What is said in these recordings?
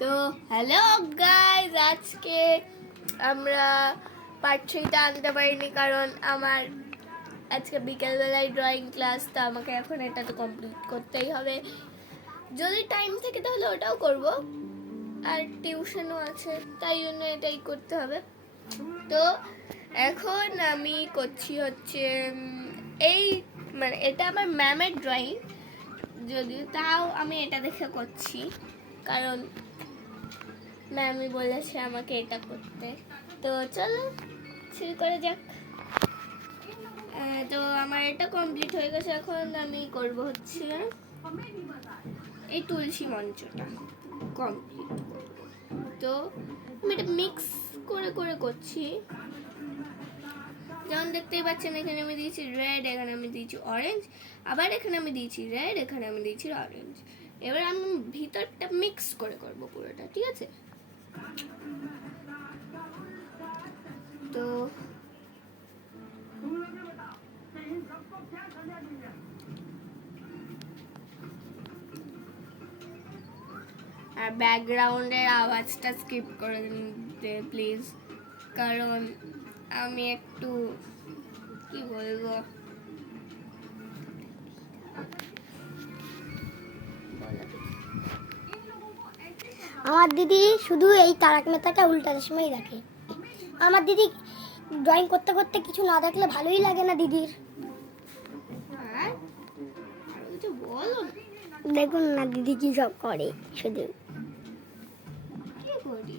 তো hello guys, আজকে আমরা পার্ট 3টা আনতে পারিনি কারণ আমার আজকে বিকেলবেলায় ড্রয়িং ক্লাস, তো আমাকে এখন এটা তো কমপ্লিট করতেই হবে। যদি টাইম থাকে তাহলে ওটাও করব, আর টিউশনও আছে, তাই জন্য এটাই করতে হবে। তো এখন আমি করছি হচ্ছে এই মানে এটা আমার ম্যামের ড্রয়িং, যদিও তাও আমি এটা দেখে করছি কারণ ম্যামই বলেছে আমাকে এটা করতে। তো চলো শুরু করা যাক। তো আমার এটা কমপ্লিট হয়ে গেছে, এখন আমি করব হচ্ছে এই তুলসী মঞ্চটা কমপ্লিট। তো আমি এটা মিক্স করে করে করছি, যেমন দেখতেই পাচ্ছেন এখানে আমি দিয়েছি রেড, এখানে আমি দিয়েছি অরেঞ্জ, আবার এখানে আমি দিয়েছি রেড, এখানে আমি দিয়েছি অরেঞ্জ। এবার আমি ভিতরটা মিক্স করে করব পুরোটা, ঠিক আছে? তো আর ব্যাকগ্রাউন্ডের আওয়াজটা স্কিপ করে দিতে প্লিজ, কারণ আমি একটু কি বলবো, আমার দিদি শুধু এই তারক মেহতাটা উল্টা চশমাই দেখে। আমার দিদি ড্রয়িং করতে করতে কিছু না দেখলে ভালোই লাগে না দিদির। আর কিছু বলো না। দেখুন না দিদি কি সব করে, শুধু কি করি।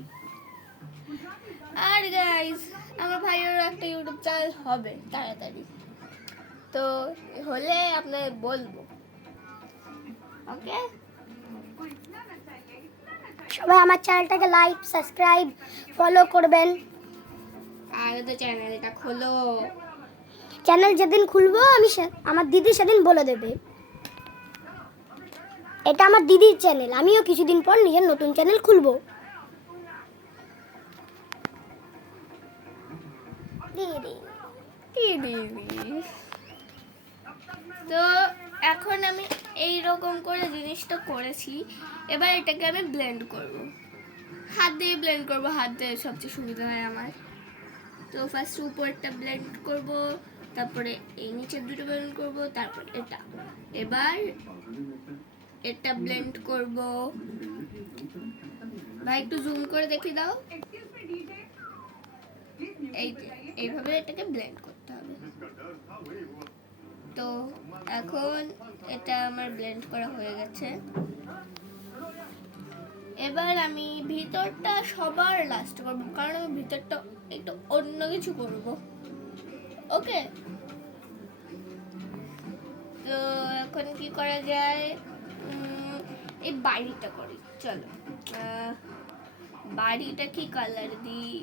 আর গাইস, আমার ভাইয়েরও একটা ইউটিউব চ্যানেল হবে তাড়াতাড়ি, তো হলে আপনাদের বলবো, ওকে? সবাই আমার চ্যানেলটাকে লাইক, সাবস্ক্রাইব, ফলো করবেন। আর তো চ্যানেলটা খোলো। চ্যানেল যেদিন খুলবো আমার দিদি সেদিন বলে দেবে। এটা আমার দিদির চ্যানেল, আমিও কিছুদিন পর নিজের নতুন চ্যানেল খুলবো। তো এখন আমি এই রকম করে জিনিসটা করেছি, এবার এটাকে আমি ব্লেন্ড করব, হাত দিয়ে ব্লেন্ড করব, হাত দিয়ে সবচেয়ে সুবিধা হয় আমার। তো ফার্স্ট উপরটা ব্লেন্ড করব, তারপরে এই নিচের দুটো ব্লেন্ড করব, তারপর এটা। এবার এটা ব্লেন্ড করব। ভাই একটু জুম করে দেখি দাও। এইভাবে এটাকে ব্লেন্ড করতে হবে। তো এখন এটা আমার ব্লেন্ড করা হয়ে গেছে। এবার আমি ভিতরটা সবার লাস্ট করবো, কারণ আমি ভিতরটা একটু অন্য কিছু করব, ওকে? তো এখন কি করা যায়, এই বাড়িটা করি, চলো। বাড়িটা কি কালার দিই?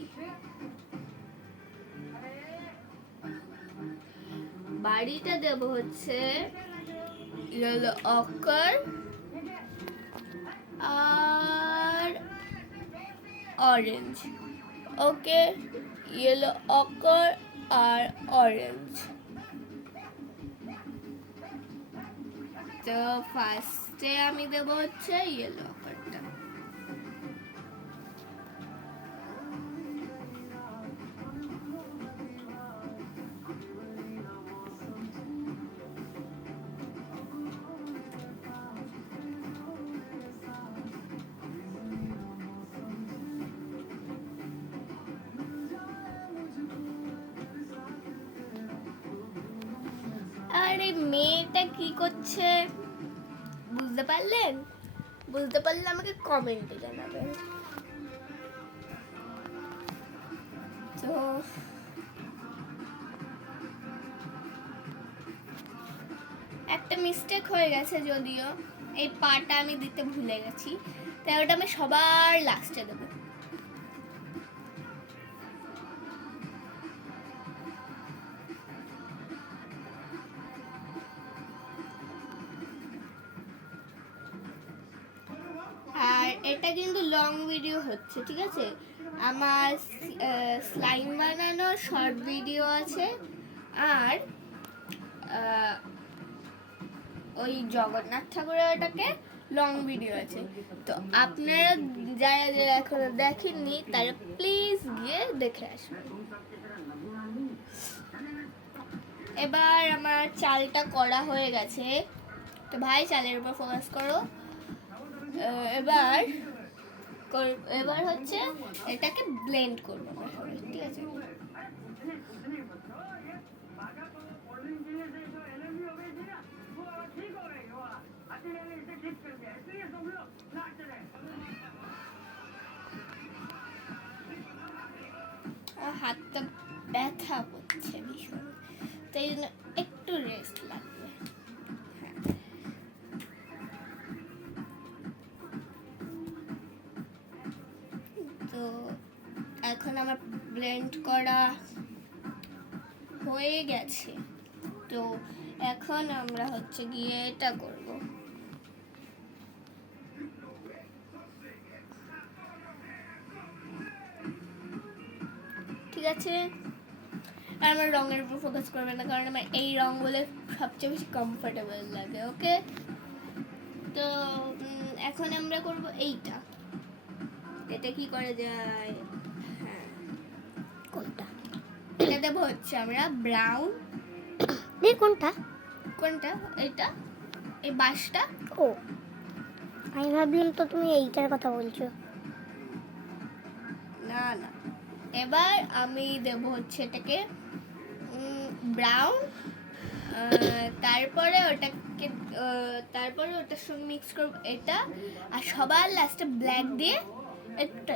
বাড়িটা দেব হচ্ছে ইয়েলো অকার আর অরেঞ্জ, ওকে? ইয়েলো অকার আর অরেঞ্জ। তো ফার্স্টে আমি দেব হচ্ছে ইয়েলো অকারটা। আর এই মেয়েটা কি করছে বুঝতে পারলেন? বুঝতে পারলে আমাকে কমেন্টে জানাবেন। তো একটা মিস্টেক হয়ে গেছে, যদিও এই পাটা আমি দিতে ভুলে গেছি, তাই ওটা আমি সবার লাস্টে দেবো। আর এটা কিন্তু লং ভিডিও হচ্ছে, ঠিক আছে? আমার স্লাইম বানানো শর্ট ভিডিও আছে, আর ওই জগন্নাথ ঠাকুরের ওটাকে লং ভিডিও আছে। তো আপনারা যারা যারা এখনো দেখেননি তারা প্লিজ গিয়ে দেখে আসবেন। এবার আমার চালটা করা হয়ে গেছে, তো ভাই চালের উপর ফোকাস করো। এবার এবার হচ্ছে এটাকে ব্লেন্ড করবো আমরা সবাই, ঠিক আছে? হাতটা ব্যথা করছে ভীষণ, তাই জন্য একটু রেস্ট লাগবে। তো এখন আমার ব্লেন্ড করা হয়ে গেছে, তো এখন আমরা হচ্ছে গিয়ে এটা করব। ঠিক আছে, আর আমার রঙের উপর ফোকাস করবে না, কারণ আমার এই রঙগুলো সবচেয়ে বেশি কমফোর্টেবল লাগে। ওকে, তো এখন আমরা করব এইটা। এটা কি করা যায়? হ্যাঁ, কোনটা? এটা দেবো হচ্ছে আমরা ব্রাউন। কোনটা? কোনটা? এটা, এই বাঁশটা। ও, আমি ভাবলাম তো তুমি এইটার কথা বলছো। না না, এবার আমি দেবো হচ্ছে এটাকে ব্রাউন, তারপরে ওটার সঙ্গে মিক্স করবো এটা, আর সবার লাস্টে ব্ল্যাক দিয়ে একটা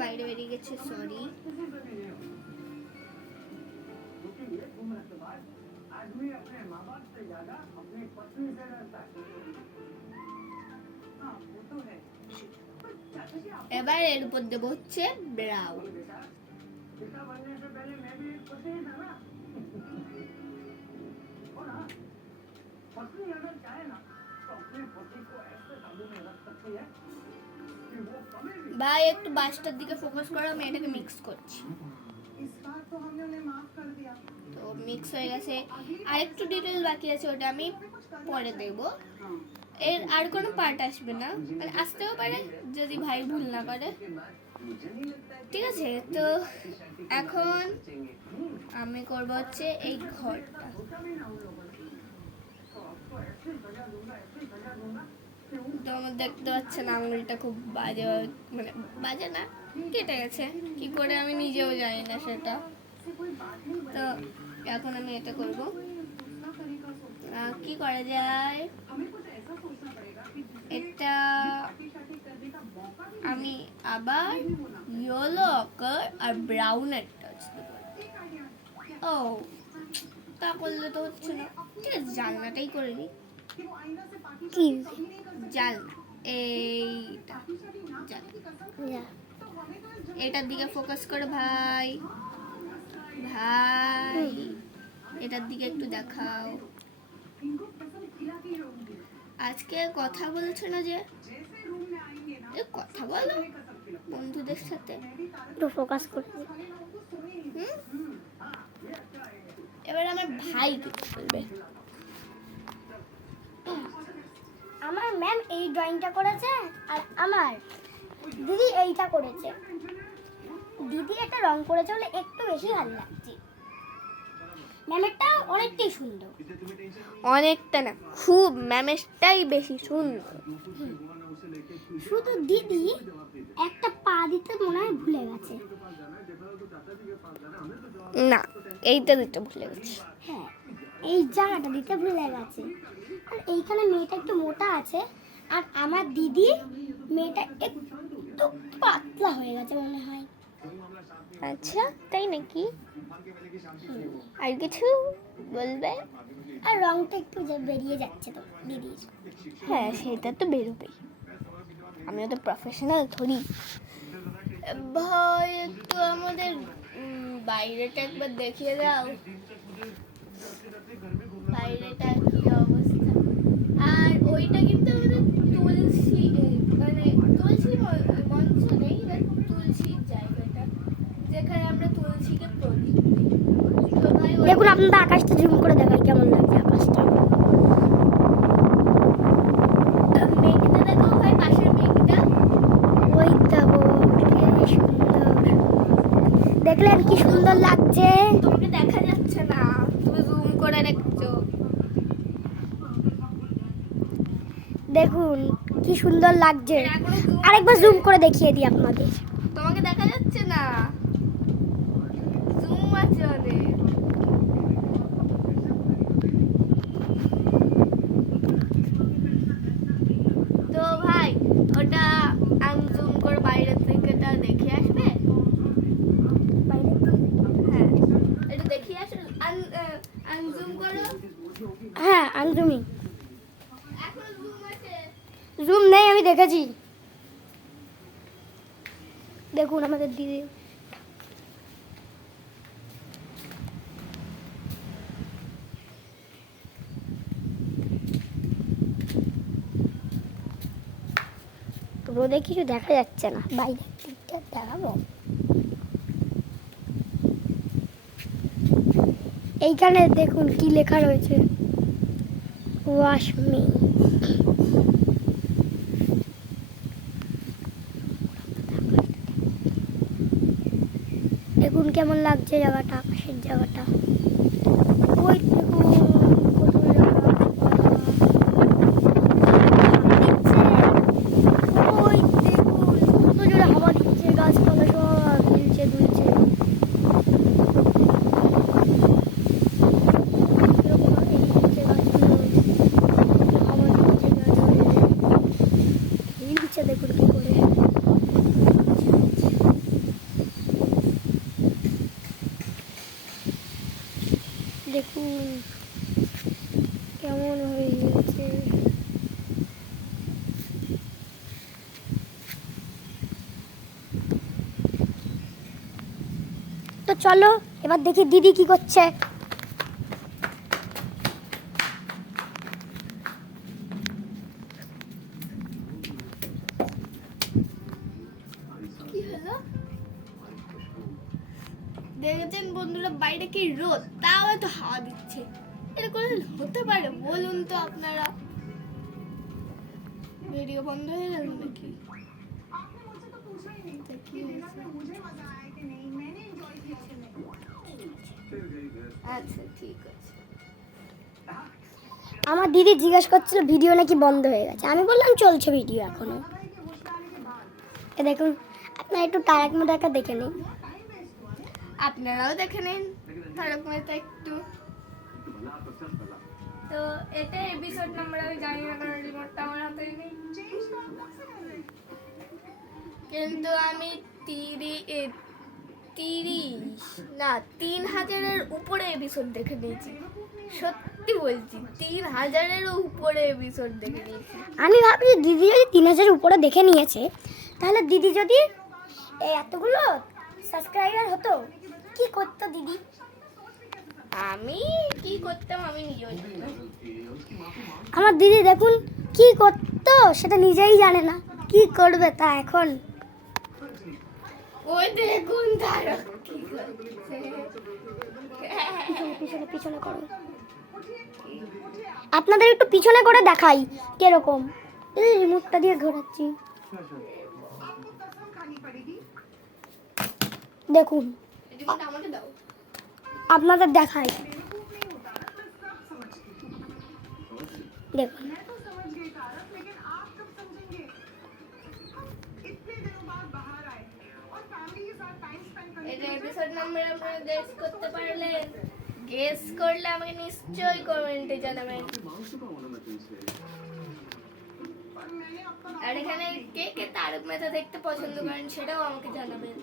বাইরে বেরিয়ে গেছে, সরি। এবার এর উপর দেবো হচ্ছে ব্রাউন। ভাই একটু বাসটার দিকে ফোকাস করো, আমি এটাকে মিক্স করছি। তো মিক্স হয়ে গেছে, আর একটু ডিটেল বাকি আছে, ওটা আমি পরে দেব। এর আর কোনো পার্ট আসবে না, মানে আসতেও পারে যদি ভাই ভুল না করে। ঠিক আছে, তো এখন আমি করব হচ্ছে এই ঘরটা। তোমরা দেখতে পাচ্ছেন আঙুলটা খুব বাজে, মানে বাজে না, কেটে গেছে কি করে আমি নিজেও জানি না সেটা। তো এখন আমি এটা করব। কি করা যায়? এটা আমি আবার ইয়েলো অকার আর ব্রাউনের টাচ দেব। ও, তা করলে তো হচ্ছে না। ঠিক আছে, জানলাটাই করে নিই। কি? জানলা, এইটা জানলা। এটার দিকে ফোকাস করে ভাই, ভাই এটার দিকে একটু দেখাও। আজকে কথা বলছো না যে? কথা বলো বন্ধুদের সাথে, একটু ফোকাস করতে। এবার আমার ভাই কিছু বলবে। আমার ম্যাম এই ড্রয়িংটা করেছে, আর আমার দিদি এইটা করেছে। দিদি একটা রং করেছে বলে একটু বেশি ভালো লাগছে। ম্যামেরটা অনেকটাই সুন্দর। অনেকটা না, খুব, ম্যামেরটাই বেশি সুন্দর। শুধু দিদি একটা পা দিতে মনে হয় ভুলে গেছে। না, এইটা দিতে ভুলে গেছি। হ্যাঁ, এই জায়গাটা দিতে ভুলে গেছে। আর এইখানে মেয়েটা একটু মোটা আছে, আর আমার দিদি মেয়েটা একটু পাতলা হয়ে গেছে মনে হয়। আচ্ছা, তাই নাকি? আর কিছু বলবে? আর রংটা একটু বেরিয়ে যাচ্ছে তো দিদির। হ্যাঁ, সেটা তো বেরোবেই, আমিও তো প্রফেশনাল থরি। ভাই একটু আমাদের বাইরেটা একবার দেখিয়ে দাও, বাইরেটা কি অবস্থা। আর ওইটা কিন্তু আমাদের তুলসী মানে তুলসী মঞ্চ নেই, তুলসীর জায়গাটা যেখানে আমরা তুলসীকে প্রদীপ দিই। তো ভাই দেখুন আপনাদের আকাশটা জুম করে দেখায় কেমন লাগছে আকাশটা। মেঘটা দেখো ভাই, পাশের মেঘটা ওই দেখো কি সুন্দর, দেখলেন কি সুন্দর লাগছে? তোমাকে দেখা যাচ্ছে না, তুমি জুম করে দেখছো। দেখুন কি সুন্দর লাগছে। এখনো zoom আরেকবার আছে। জুম করে দেখিয়ে দিই আপনাদের। তোমাকে দেখা যাচ্ছে না, জুম আছে অনেক। তো ভাই ওটা আনজুম করে বাইরে থেকে তা দেখে আসবে। হ্যাঁ এটা দেখিয়ে আসো, আনজুম করো। হ্যাঁ আনজুমি, এখনো জুম আছে। জুম নেই, আমি দেখেছি। দেখুন আমাদের দিদি রোদে কিছু দেখা যাচ্ছে না, বাইরে দিকটা দেখাবো। এইখানে দেখুন কি লেখা রয়েছে, ওয়াশ মি। দেখুন কেমন লাগছে জায়গাটা, আকাশের জায়গাটা। ওই দেখুন কত ওই দেখুন কত জোরে হাওয়া দিচ্ছে, গাছপালা সব দুলছে দুলছে। এরকম এই দিচ্ছে গাছগুলো, হাওয়া দিচ্ছে গাছগুলো, হিলছে দেখুন কি করে। দেখুন কেমন হয়ে গেছে। তো চলো এবার দেখি দিদি কি করছে। কি হলো দেখেছেন বন্ধুরা, বাইরে কি রোদ, তাও এত হাওয়া দিচ্ছে। এটা করে হতে পারে বলুন তো আপনারা? ভিডিও বন্ধ হয়ে গেল নাকি? কি হয়েছে? আচ্ছা ঠিক আছে। আমার দিদি জিজ্ঞেস করছিল ভিডিও নাকি বন্ধ হয়ে গেছে, আমি বললাম চলছে ভিডিও এখনো। এ দেখুন আপনারা একটু তারক মেহতা দেখে নিন। আপনারাও দেখে নিন তারক মেহতা একটু। তো এটা এপিসোড নাম্বার আমি জানি না, কারণ রিমোটটা আমার হাতে নেই। কিন্তু আমি 3000-এর উপরে এপিসোড দেখে নিয়েছি। সত্যি বলছি, 3000-এরও উপরে এপিসোড দেখে নিয়েছি। আমি ভাবছি দিদি যদি 3000 উপরে দেখে নিয়েছে, তাহলে দিদি যদি এই এতগুলো সাবস্ক্রাইবার হতো কি করতো দিদি? আমি কি করতাম আমি নিজেও জানি না। আমার দিদি দেখুন কি করতো সেটা নিজেই জানে না, কি করবে তা এখন। ওই দেখুন তারক কি করছে। পিছনে পিছনে পিছনে করো, আপনাদের একটু পিছনে করে দেখাই কিরকম। এই রিমোটটা দিয়ে ঘোরাচ্ছি, দেখুন রিমোট আমাকে দাও। আপনাদের দেখাই, দেখুন। এটা এপিসোড নাম্বার আপনারা গেস করতে পারলেন? গেস করলে আমাকে নিশ্চয়ই কমেন্টে জানাবেন। আর এখানে কে কে তারক মেহতা দেখতে পছন্দ করেন সেটাও আমাকে জানাবেন।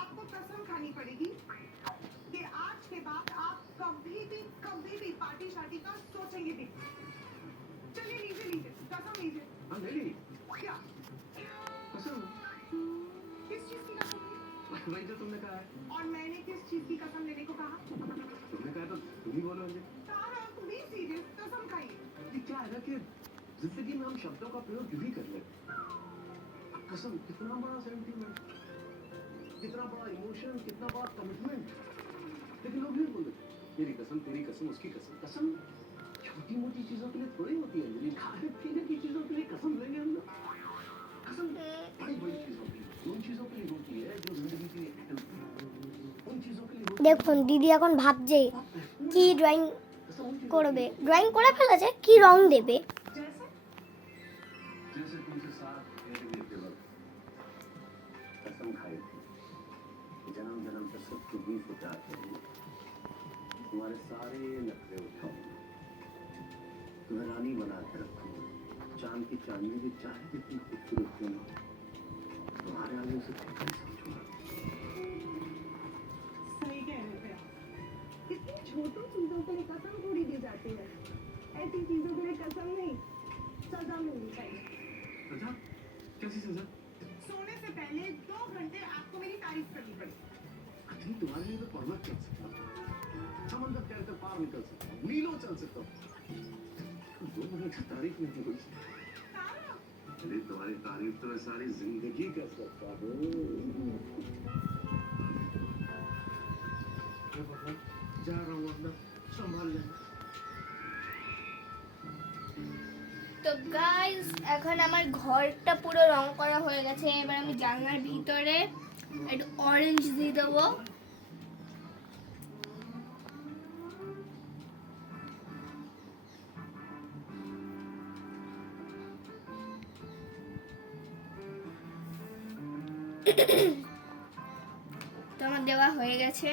आपको कसम खानी पड़ेगी कि आज के बाद आप कभी भी पार्टी शार्टी का सोचेंगे भी। चलिए लीजिए लीजिए कसम लीजिए। क्या? कसम? किस चीज की कसम? वही जो तुमने कहा है। और मैंने किस चीज की कसम लेने को कहा? तुमने कहा तो तुम ही बोलोगे। तारक, बी सीरियस, कसम खाइए। ये क्या है ना कि जिंदगी में हम शब्दों का प्रयोग यूं ही कर लेते हैं। कसम कितना बड़ा सेंटीमेंट, कितना बड़ा इमोशन, कितना बड़ा कमिटमेंट, लेकिन लोग नहीं बोलते तेरी कसम, उसकी कसम। कसम छोटी मोटी चीजों के लिए थोड़ी होती है, मेरी खाने पीने की चीजों के लिए कसम लेंगे हम लोग। कसम बड़ी बड़ी चीजों के लिए, उन चीजों के लिए होती है जो जिंदगी के लिए अहम है। उन चीजों के लिए होती है। দেখুন দিদি এখন ভাবছে কি ড্রয়িং कसम उन चीजों के করবে, लिए। ড্রয়িং করে ফেলেছে, কি রং দেবে। जैसे जैसे तुमसे साथ रहने के वक्त कसम खाई थी, जन्म जन्म तक सब तुम्हीं से प्यार करूंगा, तुम्हारे सारे नखरे उठाऊंगा, तुम्हें रानी बना के रखूंगा, चांद की चांदनी भी चाहे जितनी खूबसूरत क्यों ना हो, तुम्हारे आगे उसे छोटा ही समझूंगा। सही कह रहे थे आप। इतनी छोटी चीजों के लिए कसम थोड़ी दी जाती है। ऐसी चीजों के लिए कसम नहीं, सजा मिलनी चाहिए। सजा? कैसी सजा? सोने से पहले 2 घंटे आपको मेरी तारीफ करनी पड़ेगी। अभी तुम्हारे लिए तो पर्वत चल सकता हूँ, समंदर तैरकर पार निकल सकता हूँ, मीलों चल सकता हूँ, 2 मिनट की तारीफ नहीं हुई। तारक, अरे तुम्हारी तारीफ तो मैं सारी जिंदगी कर सकता हूँ। मैं बाबा जा रहा हूँ, अपना संभाल लेना। তো গাইস এখন আমার ঘরটা পুরো রং করা হয়ে গেছে। এবার আমি জানলার ভিতরে একটু অরেঞ্জ দিয়ে দেবো। তো আমার দেওয়া হয়ে গেছে।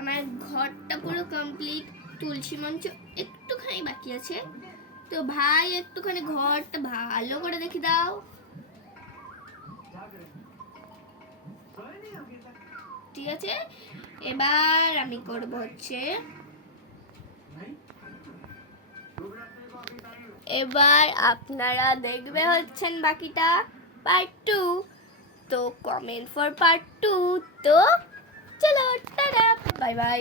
আমার ঘরটা পুরো কমপ্লিট। তুলসী মঞ্চ একটুখানি বাকি আছে। তো ভাই একটুখানি ঘরটা ভালো করে দেখে দাও। ঠিক আছে, এবার আমি করব হচ্ছে, এবার আপনারা দেখবে হচ্ছেন বাকিটা পার্ট 2। তো কমেন্ট ফর পার্ট 2। তো চলো টাটা, বাই বাই।